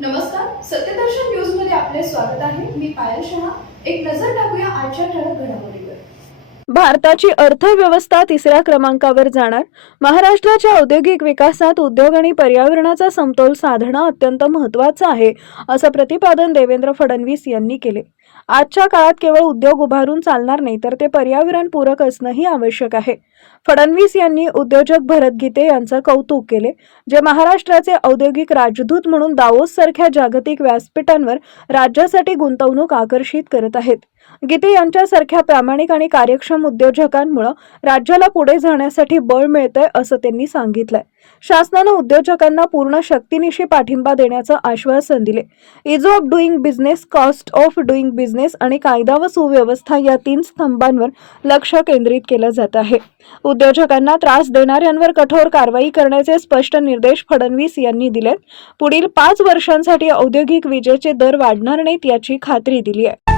नमस्कार, सत्यदर्शन न्यूज मध्ये आपले स्वागत आहे। मी पायल शहा। एक नजर टाकूया आजच्या ठळक घडामोडीवर। भारताची अर्थव्यवस्था तिसऱ्या क्रमांकावर जाणार। महाराष्ट्राच्या औद्योगिक विकासात उद्योग आणि पर्यावरणाचा समतोल साधणं अत्यंत महत्त्वाचं आहे, असं प्रतिपादन देवेंद्र फडणवीस यांनी केले। आजच्या काळात केवळ उद्योग उभारून चालणार नाही, तर ते पर्यावरणपूरक असणंही आवश्यक आहे। फडणवीस यांनी उद्योजक भरत गीते यांचं कौतुक केले, जे महाराष्ट्राचे औद्योगिक राजदूत म्हणून दावोस सारख्या जागतिक व्यासपीठांवर राज्यासाठी गुंतवणूक आकर्षित करत आहेत। गीते यांच्यासारख्या प्रामाणिक आणि कार्यक्षम उद्योजकांमुळे राज्याला पुढे जाण्यासाठी बळ मिळतंय, असं त्यांनी सांगितलंय। शासनानं उद्योजकांना पूर्ण शक्तीनिशी पाठिंबा देण्याचं आश्वासन दिले। Is of doing business, cost of doing business आणि कायदा व सुव्यवस्था या 3 स्तंभांवर लक्ष केंद्रित केलं जात आहे। उद्योजकांना त्रास देणाऱ्यांवर कठोर कारवाई करण्याचे स्पष्ट निर्देश फडणवीस यांनी दिलेत। पुढील 5 वर्षांसाठी औद्योगिक विजेचे दर वाढणार नाहीत याची खात्री दिली आहे।